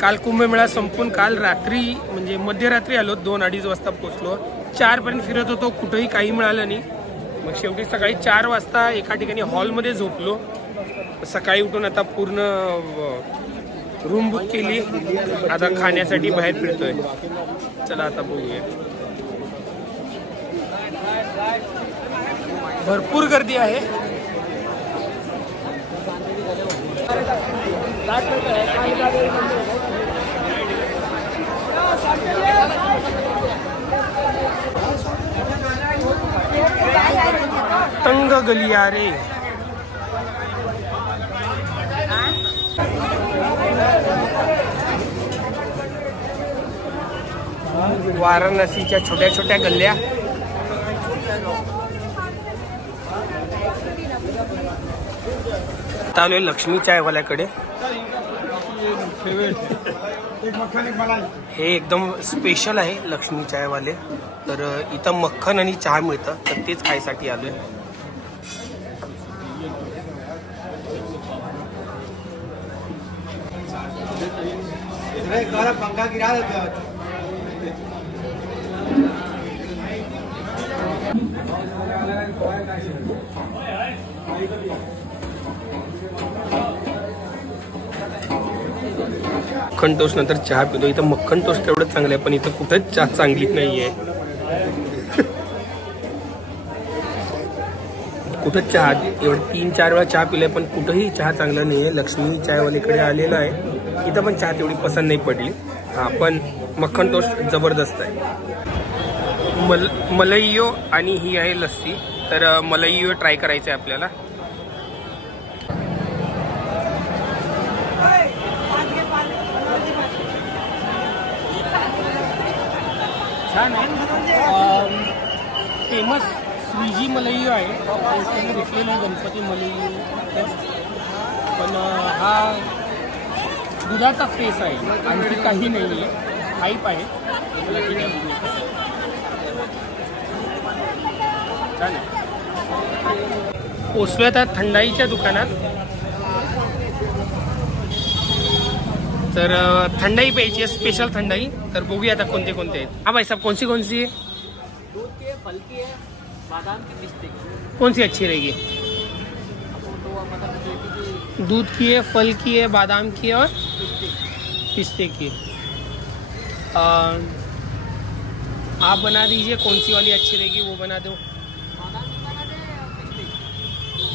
काल कुंभमेळा संपून काल रात्री म्हणजे मध्यरात्री आलो, 2-2:30 वाजता पोहोचलो. 4 पर्यंत फिरत होतो, कुठेही काही मिळालं नाही. मग शेवटी सकाळी 4 वाजता एका ठिकाणी हॉलमध्ये झोपलो. सकाळी उठून आता पूर्ण रूम बुक केली. आता खाण्यासाठी बाहेर फिरतोय. चला आता बघूया. भरपूर गर्दी आहे. तंग गलियारे. वाराणसीच्या छोट्या छोट्या गल्ल्या. आलोय लक्ष्मी चायवाल्याकडे. हे एकदम स्पेशल आहे लक्ष्मी चायवाले. तर इथं मक्खन आणि चहा मिळतं, तर तेच खायसाठी आलोय. पंखा गिरा मक्खन टोस्ट नंतर चहा पितो. इथं मक्खन टोस्ट एवढं चांगलं आहे, पण इथं कुठंच चहा चांगली नाहीये. कुठंच चहा एवढं 3-4 वेळा चहा पिलाय, पण कुठंही चहा चांगला नाहीये. लक्ष्मी चायवालीकडे आलेला आहे. इथं पण चहा तेवढी पसंत नाही पडली. हा, पण मक्खन टोस्ट जबरदस्त आहे. मलईयो आणि ही आहे लस्सी. तर मलईयो ट्राय करायचं आहे आपल्याला. छान आहे. फेमस स्वीजी मलईयो आहे. त्यांनी घेतलेलं आहे गणपती मलईयो. पण हा दुधाचा फेस आहे, आणखी काही नाही आहे. हाईप आहे. छान आहे. पोचलो आता थंडाईच्या दुकानात. तर थंडाई प्यायची आहे, स्पेशल थंडाई. तर बघूया आता कोणते कोणते आहेत. हाँ भाई साहब, कौन सी है? दूध की है, फल की है, बादाम की, पिस्ते की. कौन सी अच्छी रहेगी? दूध की है, फल की है, बादाम की है और पिस्ते की. आप बना दीजिए, कौन सी वाली अच्छी रहेगी वो बना दो.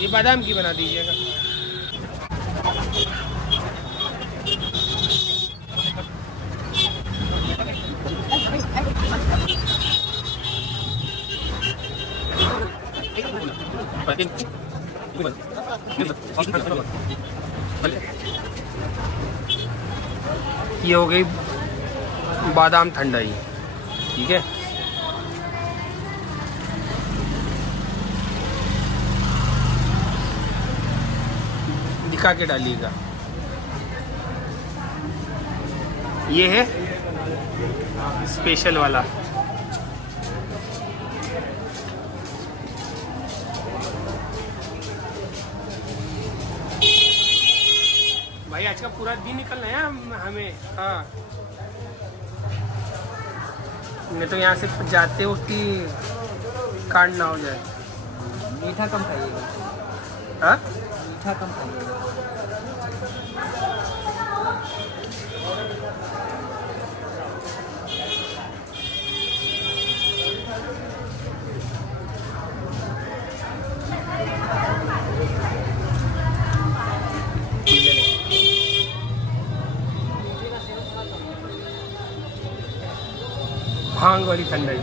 ये बादाम की बना दीजिएगा. ये हो गई बादाम ठंडाई. ठीक है. दिखा के डालिएगा. ये है स्पेशल वाला. भाई आज का पूरा दिन निकलना है हमें. हाँ, नहीं तो यहाँ से जाते हो कि कांड ना हो जाए. मीठा कम खाइएगा. हाँ, मीठा कम खाइएगा. भांग वाली ठंडाई.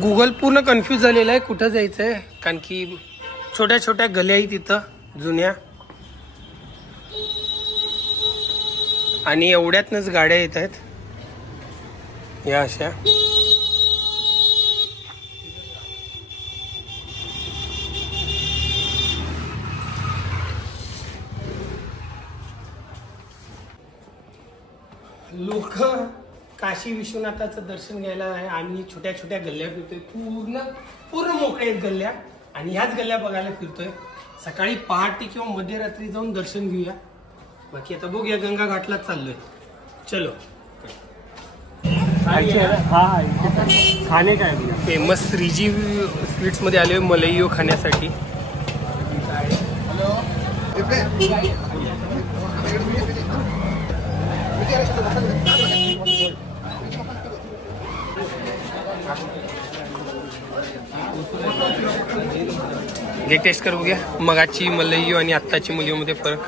गूगल पूर्ण कन्फ्यूज झालेला आहे कुठं जायचं आहे, कारण की छोट्या छोट्या गल्या आहेत तिथं जुन्या, आणि एवढ्यातनच गाड्या येत आहेत या अशा. लोक काशी विश्वनाथाचं दर्शन घ्यायला आहे. आम्ही छोट्या छोट्या गल्ल्या फिरतोय, पूर्ण मोकळ्या आहेत गल्ल्या आणि ह्याच गल्ल्या बघायला फिरतोय. सकाळी पहाटे किंवा मध्यरात्री जाऊन दर्शन घेऊया. बाकी आता बघूया, गंगा घाटलाच चाललोय. चलो. खाणे काय फेमस श्रीजी स्वीट्स मध्ये आलोय मलईयो खाण्यासाठी. घे टेस्ट कर बघूया मगाची मलईयो आणि आत्ताची मलईयो मध्ये फरक.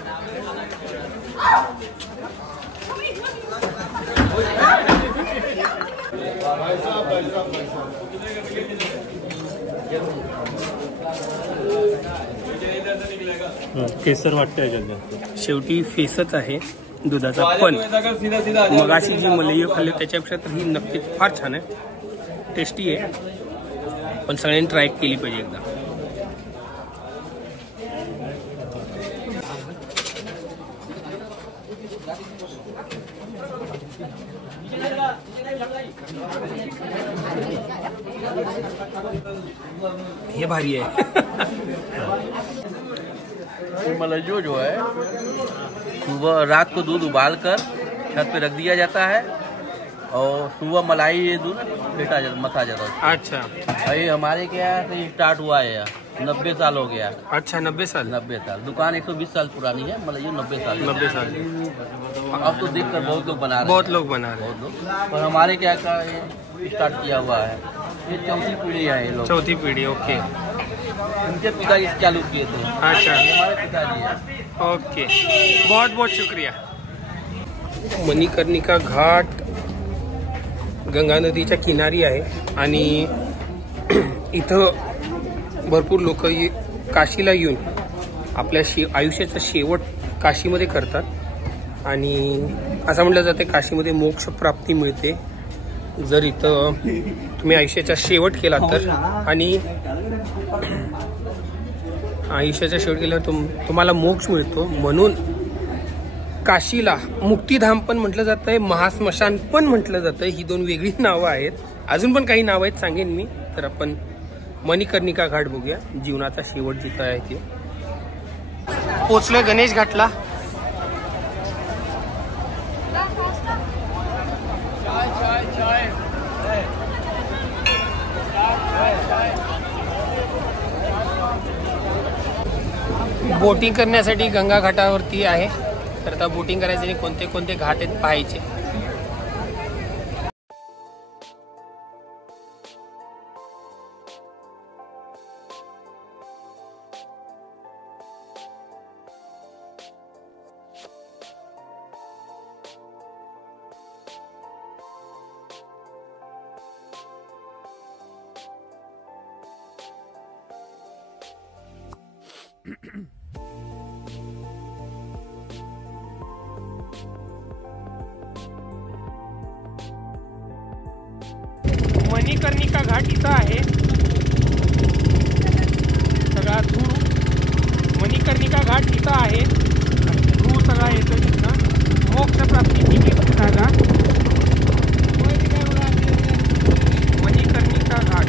केसर वाटतंय. शेवटी फेसच आहे दुधाचा. पण मगाशी जी मलईयो खाल्ली त्याच्यापेक्षा तर ही नक्कीच फार छान आहे, टेस्टी आहे. पण सगळ्यांनी ट्राय केली पाहिजे एकदा. ये भारी है. मलईयो जो है सुबह रात को दूध उबालकर छत पे रख दिया जाता है और सुबह मलाई ये दूध मथा जाता है. अच्छा. ये हमारे के यहाँ से स्टार्ट हुआ है, 90 साल हो गया. अच्छा 90 साल. 90 साल. दुकान 120 साल पुरानी है. मलईयो 90 साल. 90 साल. अब तो देखकर बहुत लोग बना रहे हैं. बहुत लोग बना रहे हैं. पर हमारे क्या का स्टार्ट किया हुआ है. ये चौथी पीढ़ी है. ये लोग चौथी पीढ़ी. ओके. उनके पिताजी चालू किए थे. अच्छा. हमारे पिताजी है. ओके. बहुत बहुत शुक्रिया. मणिकर्णिका घाट गंगा नदीच्या किनारी आहे आणि इथं भरपूर लोक काशीला येऊन आपल्या आयुष्याचा शेवट काशीमध्ये करतात आणि असं म्हटलं जाते काशीमध्ये मोक्ष प्राप्ती मिळते जर इथं तुम्ही आयुष्याचा शेवट केला तर. आणि आयुष्याचा शेवट केल्यावर तुम्हाला मोक्ष मिळतो. म्हणून काशीला मुक्तिधाम पण म्हटलं जातंय, महास्मशान पण म्हटलं जातंय. ही दोन वेगळी नावं आहेत. अजून पण काही नावं आहेत सांगेन मी. तर आपण मणिकर्णिका घाट बघूया, जीवनाचा शेवट जिथं आहे ते. पोचलोय गणेश घाटला. बोटिंग करण्यासाठी गंगा घाटावरती आहे. तर आता बोटिंग करायसाठी कोणते कोणते घाट आहेत पाहायचे. मणिकर्णिका घाट इथं आहे. सगळा धूळ मणिकर्णिका घाट इथं आहे. धूळ सगळा येतो तिथं. मोक्ष प्राप्तीची ही जागा मणिकर्णिका घाट.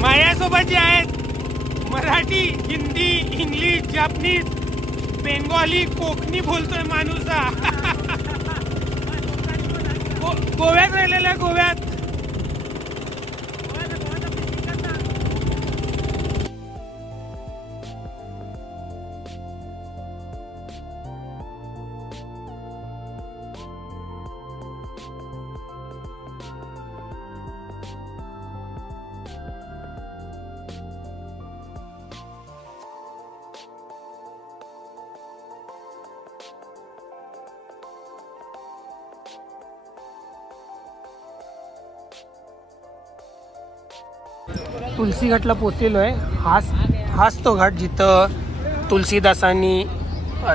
माझ्यासोबत जे आहेत मराठी, Hindi, English, Japanese, Bengali, Konkani बोलतोय माणूस. गोव्यात राहिलेला गोव्यात. तुलसी घाटला पोचलेलो आहे. हाच तो घाट जिथं तुलसीदासांनी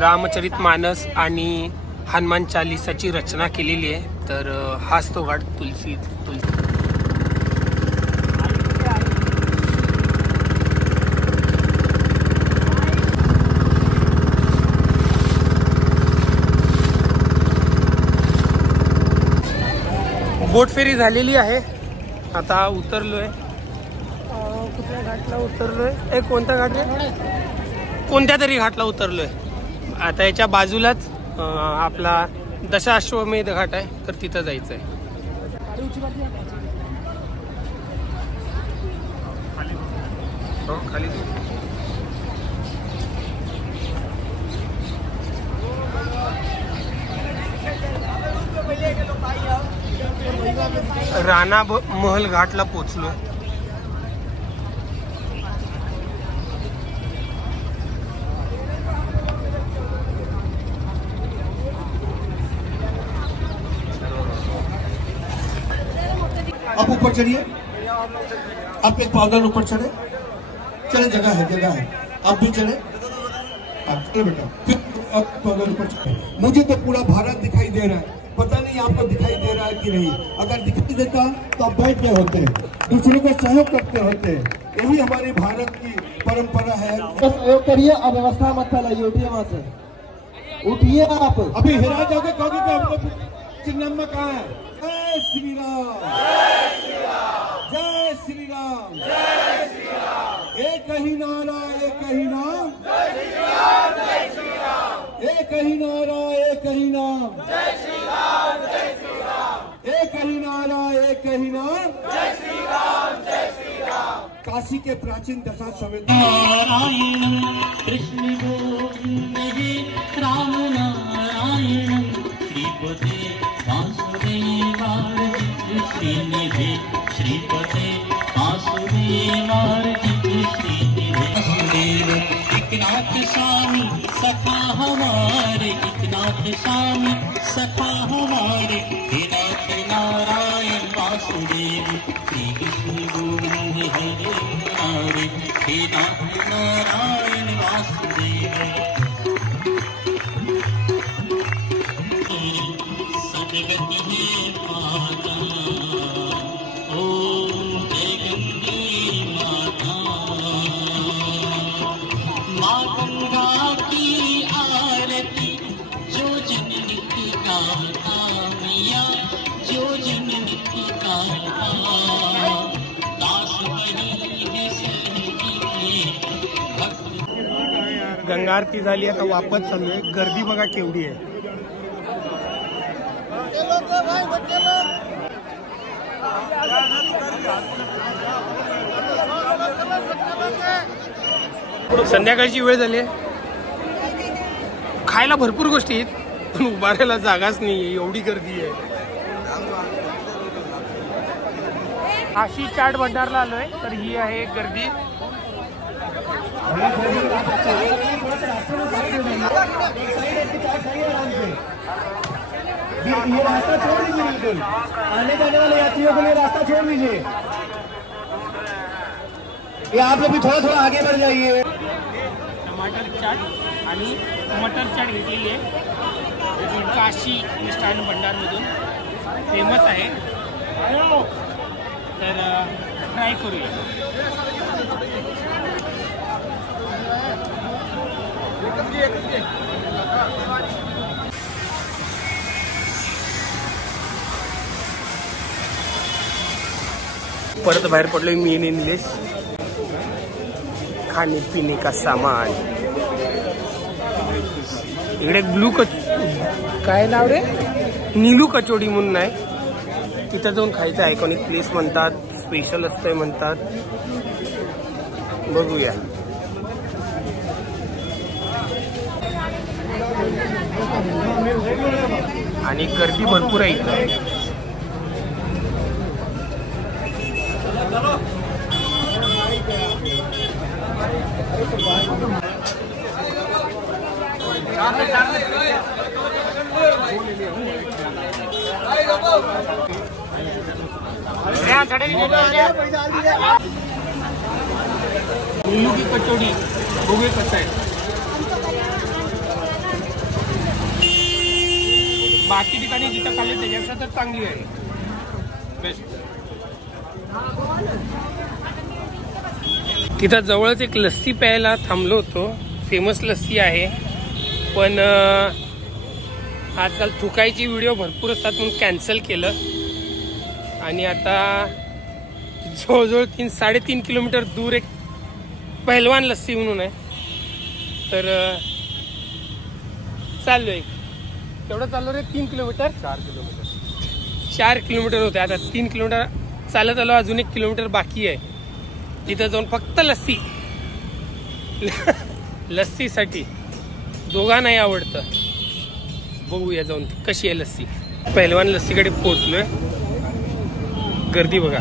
रामचरित मानस आणि हनुमान चालीसाची रचना केलेली आहे. तर हाच तो घाट तुलसी. बोट फेरी झालेली आहे. आता उतरलोय. कुठल्या घाटला उतरलोय? कोणता घाट रे? कोणत्या तरी घाटला उतरलोय. आता याच्या बाजूलाच आपला दशाश्वमेध घाट आहे, तर तिथं जायचं आहे. खाली राणा महल घाटला पोचलो. आप ऊपर चढ़िए, आप एक पावडर ऊपर चढ़े, चले, जगह है, आप भी चले, चले बेटा, फिर आप पावडर ऊपर चढ़े। मुझे तो पूरा भारत दिखाई दे रहा है, पता नहीं आपको दिखाई दे रहा है कि नहीं। अगर दिखाई देता तो आप बैठ गए होते, दूसरों को सहयोग करते होते। यही हमारी भारत की परंपरा है। सहयोग करिए, अव्यवस्था मत फैलाइए, उठिए वहां से, उठिए आप। अभी हिरा जाओगे, कहोगे कि हमको चिन्नम्मा कहाँ है? जय श्री राम, जय श्री राम, जय श्री राम। एक ही नारा, एक ही नाम, जय श्री राम, जय श्री राम। एक ही नारा, एक ही नाम, जय श्री राम, जय श्री राम। एक ही नारा, एक ही नाम, जय श्री राम, जय श्री राम। काशी के प्राचीन दशाश्वमेध नारायण कृष्ण गोविंद राम नारायण श्रीपते वासुदेवाय श्रीनिधे श्रीपते वासुदेवाय श्रीनिधे वासुदेव एकनाथ स्वामी सखा हमारे, एकनाथ स्वामी सखा हमारे। हे नाथ नारायण वासुदेव श्री कृष्ण गोविंद हरे हरे। हे नाथ नारायण वासुदेव सदगति है माता। ओम जय गंगे माता। माँ गंगा की आरती जो जननी की गाता, मैया जो जननी की गाता। दास बनी है सहजी भक्त। गंगा आरती झाली, आता वापस चाललोय. गर्दी बघा केवढी आहे. संध्याकाळची वेळ झाली. खायला भरपूर गोष्टी आहेत, पण उभारायला जागाच नाहीये, एवढी गर्दी आहे. काशी चाट भंडारला आलोय, तर ही आहे गर्दी. ये रास्ता छोड़ दीजिए, बिल्कुल आने जाने वाले यात्रियों के लिए रास्ता छोड़ दीजिए। ये आप लोग भी थोड़ा थोड़ा आगे बढ़ जाइए। टमाटर चाट आणि मटर चाट घेतलेली आहे, काशी मिष्टान्न भंडारमधून फेमस आहे, तर ट्राय करूया. परत बाहेर पडलोय मी आणि निलेश. खाणे पिणे का सामान. इकडे काय नाव रे, नीलू कचोडी म्हणून आहे, तिथं जाऊन खायचं. आयकॉनिक प्लेस म्हणतात, स्पेशल असतंय म्हणतात. बघूया. आणि गर्दी भरपूर आहे इथं. नीलू की कचोडी बघूया कसं आहे. बाकी ठिकाणी जिथं खाल्ले त्याच्यापेक्षा तर चांगली आहे, बेस्ट. तिथं जवळच एक लस्सी प्यायला थांबलो होतो. फेमस लस्सी आहे, पण आजकाल थुकायची व्हिडिओ भरपूर असतात म्हणून कॅन्सल केलं. आणि आता जवळजवळ 3-3.5 किलोमीटर दूर एक पहिलवान लस्सी म्हणून आहे. तर चाललोय. तेवढं चाललो रे 3 किलोमीटर 4 किलोमीटर होते. आता 3 किलोमीटर चालत आलो. अजून 1 किलोमीटर बाकी आहे. तिथं जाऊन फक्त लस्सीसाठी दोघांनाही आवडतं. बघूया जाऊन कशी आहे लस्सी. पहिलवान लस्सीकडे पोहोचलोय. गर्दी बघा.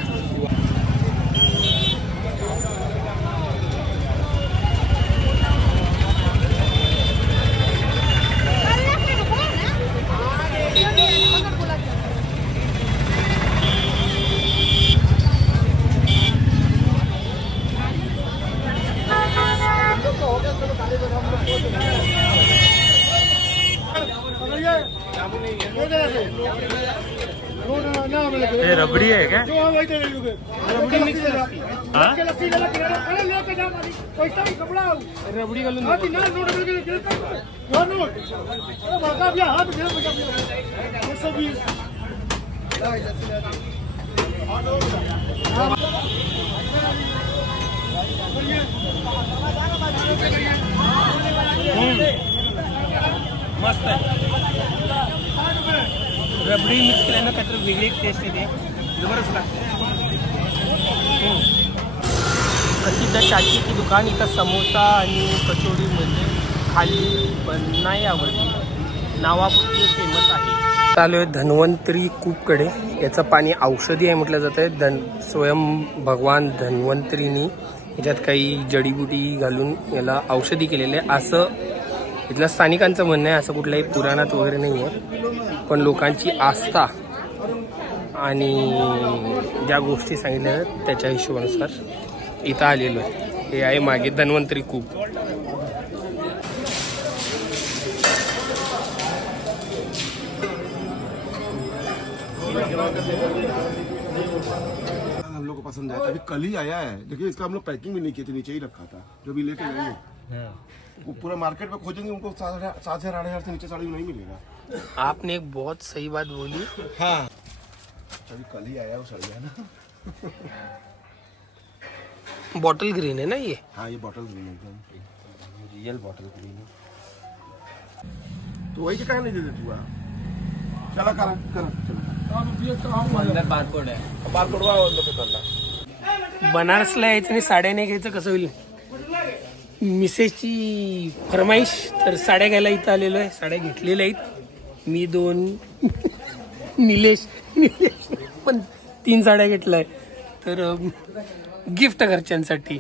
हे रबडी आहे का? रबडी घालून मस्त आहे. रबडी मिक्स केल्यानं काहीतरी वेगळी टेस्ट येते. जबरदस्त लागते. प्रसिद्ध चाची की दुकान. इथं समोसा आणि कचोरी म्हणजे खाली पण नाही आवडली. नावापुरती फेमस आहे. चालू आहे धन्वंतरी कूपकडे. याचं पाणी औषधी आहे म्हटलं जात आहे. स्वयं भगवान धन्वंतरीनी याच्यात काही जडीबुटी घालून याला औषधी केलेले आहे असं इथल्या स्थानिकांचं म्हणणं आहे. असं कुठल्याही पुराणात वगैरे नाही आहे. पण लोकांची आस्था आणि ज्या गोष्टी सांगितल्या त्याच्या हिशोबानुसार इथं आलेलो आहे. हे आहे मागे धन्वंतरी कूप. हम लोग को पसंद आया था. अभी कल ही आया है. देखिए इसका हम लोग पैकिंग भी नहीं किए थे, नीचे ही रखा था. जो भी लेके गए हैं वो पूरा मार्केट में खोजेंगे उनको 7,000 से 8,000 से नीचे साड़ी नहीं मिलेगा. आपने एक बहुत सही बात बोली. हाँ अभी कल ही आया वो साड़ियाँ ना. बॉटल ग्रीन है ना ये? हाँ ये बॉटल ग्रीन है, रियल बॉटल ग्रीन है. तो वही के कहा नहीं दे देते हुआ. चला करा अंदर बारकोड आहे. बनारसला यायचं आणि साड्या नाही घ्यायचं कसं होईल. मिसेसची फरमाईश. तर साड्या घ्यायला इथं आलेलो आहे. साड्या घेतलेल्या आहेत मी. 2 निलेश पण 3 साड्या घेतलाय. तर गिफ्ट घरच्यांसाठी.